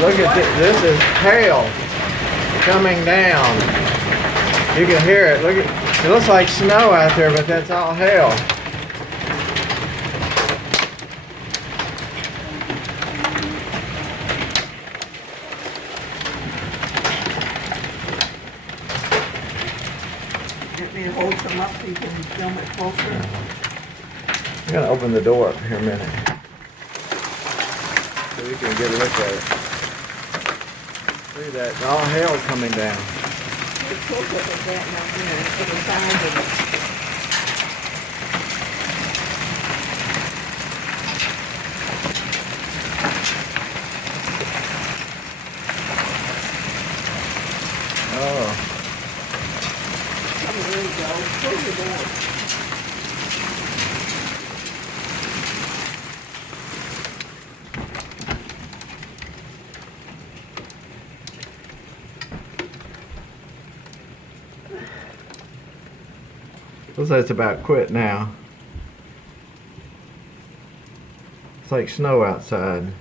Look at this. This is hail coming down. You can hear it. Look at. It looks like snow out there, but that's all hail. Get me to hold some up so you can film it closer. I'm gonna open the door up here a minute, so you can get a look at it. Look at that. It's all hail coming down. It's so good at that now, you know, for the sound of it. Oh. Come here, there you go. Close the door. Looks like it's about quit now. It's like snow outside.